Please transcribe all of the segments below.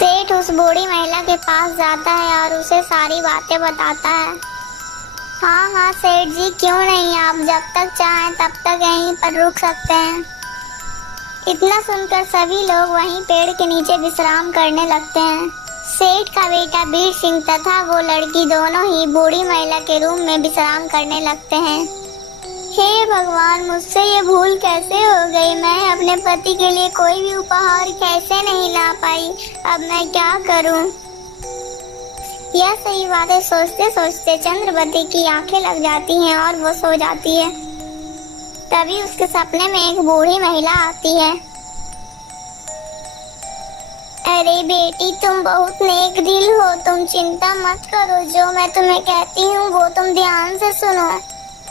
सेठ उस बूढ़ी महिला के पास जाता है और उसे सारी बातें बताता है। हाँ हाँ सेठ जी, क्यों नहीं, आप जब तक चाहें तब तक यहीं पर रुक सकते हैं। इतना सुनकर सभी लोग वहीं पेड़ के नीचे विश्राम करने लगते हैं। सेठ का बेटा बीर सिंह तथा वो लड़की दोनों ही बूढ़ी महिला के रूम में विश्राम करने लगते हैं। हे भगवान, मुझसे ये भूल कैसे हो गई। मैं अपने पति के लिए कोई भी उपहार कैसे नहीं ला पाई। अब मैं क्या करूं? यह सही बातें सोचते सोचते चंद्रवती की आंखें लग जाती हैं और वो सो जाती है। तभी उसके सपने में एक बूढ़ी महिला आती है। अरे बेटी, तुम बहुत नेक दिल हो, तुम चिंता मत करो। जो मैं तुम्हें कहती हूँ वो तुम ध्यान से सुनो।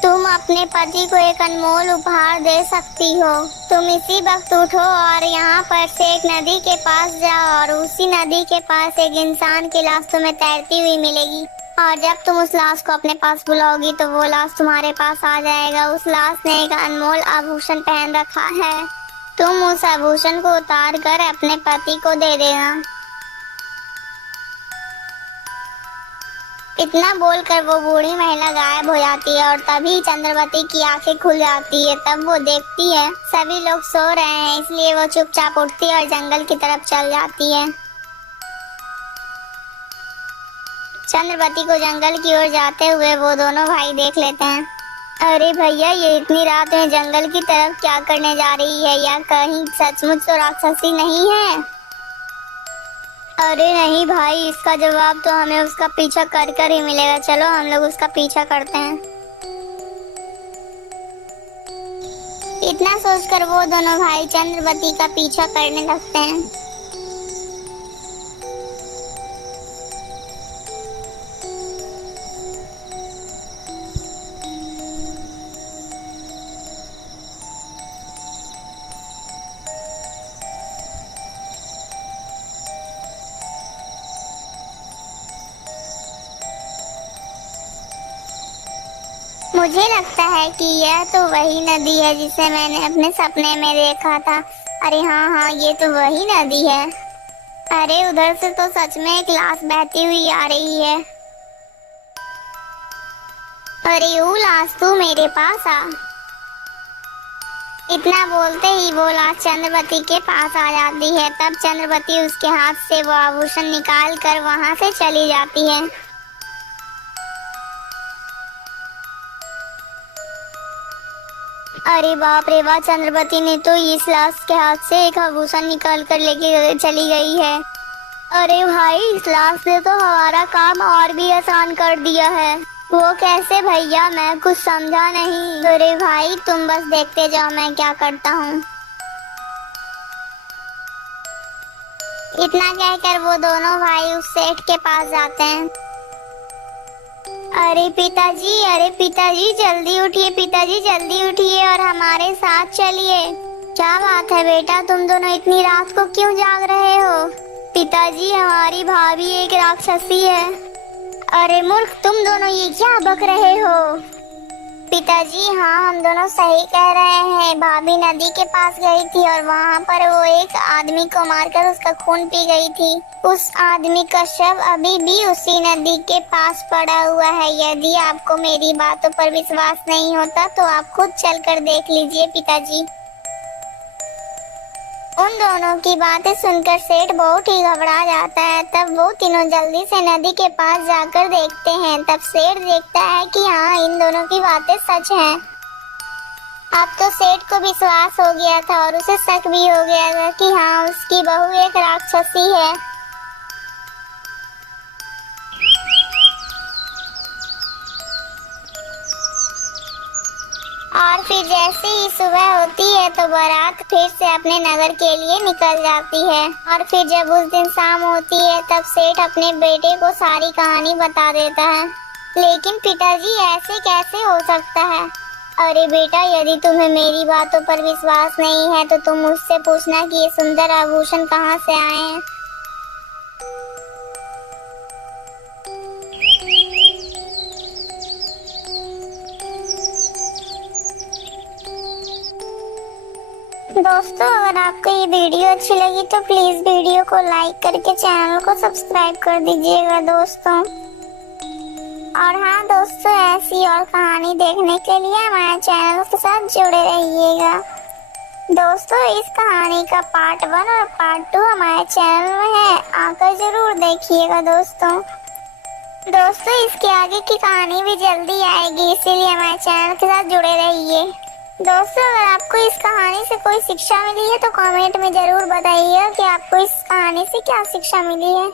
तुम अपने पति को एक अनमोल उपहार दे सकती हो। तुम इसी वक्त उठो और यहाँ पर से एक नदी के पास जाओ और उसी नदी के पास एक इंसान की लाश तुम्हें तैरती हुई मिलेगी। और जब तुम उस लाश को अपने पास बुलाओगी तो वो लाश तुम्हारे पास आ जाएगा। उस लाश ने एक अनमोल आभूषण पहन रखा है। तुम उस आभूषण को उतार कर अपने पति को दे देना। इतना बोलकर वो बूढ़ी महिला गायब हो जाती है और तभी चंद्रवती की आंखें खुल जाती है। तब वो देखती है सभी लोग सो रहे हैं, इसलिए वो चुपचाप उठती है और जंगल की तरफ चल जाती है। चंद्रवती को जंगल की ओर जाते हुए वो दोनों भाई देख लेते हैं। अरे भैया, ये इतनी रात में जंगल की तरफ क्या करने जा रही है? या कहीं सचमुच तो राक्षसी नहीं है? अरे नहीं भाई, इसका जवाब तो हमें उसका पीछा कर कर ही मिलेगा। चलो हम लोग उसका पीछा करते हैं। इतना सोचकर वो दोनों भाई चंद्रवती का पीछा करने लगते हैं। मुझे लगता है कि यह तो वही नदी है जिसे मैंने अपने सपने में देखा था। अरे हाँ हाँ, ये तो वही नदी है। अरे उधर से तो सच में एक लाश बहती हुई आ रही है। अरे वो लाश, तू मेरे पास आ। इतना बोलते ही वो लाश चंद्रवती के पास आ जाती है। तब चंद्रवती उसके हाथ से वो आभूषण निकाल कर वहां से चली जाती है। अरे बाप रे बाप, चंद्रवती ने तो इस लाश के हाथ से एक आभूषण निकाल कर लेके चली गई है। अरे भाई, इस लाश ने तो हमारा काम और भी आसान कर दिया है। वो कैसे भैया? मैं कुछ समझा नहीं। अरे भाई, तुम बस देखते जाओ मैं क्या करता हूँ। इतना कहकर वो दोनों भाई उस सेठ के पास जाते हैं। अरे पिताजी जल्दी उठिए, पिताजी जल्दी उठिए और हमारे साथ चलिए। क्या बात है बेटा, तुम दोनों इतनी रात को क्यों जाग रहे हो? पिताजी, हमारी भाभी एक राक्षसी है। अरे मूर्ख, तुम दोनों ये क्या बक रहे हो? पिताजी, हाँ हम दोनों सही कह रहे हैं। भाभी नदी के पास गई थी और वहाँ पर वो एक आदमी को मारकर उसका खून पी गई थी। उस आदमी का शव अभी भी उसी नदी के पास पड़ा हुआ है। यदि आपको मेरी बातों पर विश्वास नहीं होता तो आप खुद चलकर देख लीजिए पिताजी। उन दोनों की बातें सुनकर सेठ बहुत ही घबरा जाता है। तब वो तीनों जल्दी से नदी के पास जाकर देखते हैं। तब सेठ देखता है कि हाँ, इन दोनों की बातें सच हैं। अब तो सेठ को विश्वास हो गया था और उसे शक भी हो गया था कि हाँ, उसकी बहू एक राक्षसी है। और फिर जैसे ही सुबह होती है तो बारात फिर से अपने नगर के लिए निकल जाती है। और फिर जब उस दिन शाम होती है तब सेठ अपने बेटे को सारी कहानी बता देता है। लेकिन पिताजी, ऐसे कैसे हो सकता है? अरे बेटा, यदि तुम्हें मेरी बातों पर विश्वास नहीं है तो तुम मुझसे पूछना कि ये सुंदर आभूषण कहाँ से आए हैं। दोस्तों अगर आपको ये वीडियो अच्छी लगी तो प्लीज वीडियो को लाइक करके चैनल को सब्सक्राइब कर दीजिएगा दोस्तों। और हाँ दोस्तों, ऐसी और कहानी देखने के लिए हमारे चैनल के साथ जुड़े रहिएगा। दोस्तों इस कहानी का पार्ट 1 और पार्ट 2 हमारे चैनल में है, आकर जरूर देखिएगा दोस्तों। दोस्तों इसके आगे की कहानी भी जल्दी आएगी, इसीलिए हमारे चैनल के साथ जुड़े रहिए। दोस्तों अगर आपको इस कहानी से कोई शिक्षा मिली है तो कमेंट में जरूर बताइएगा कि आपको इस कहानी से क्या शिक्षा मिली है।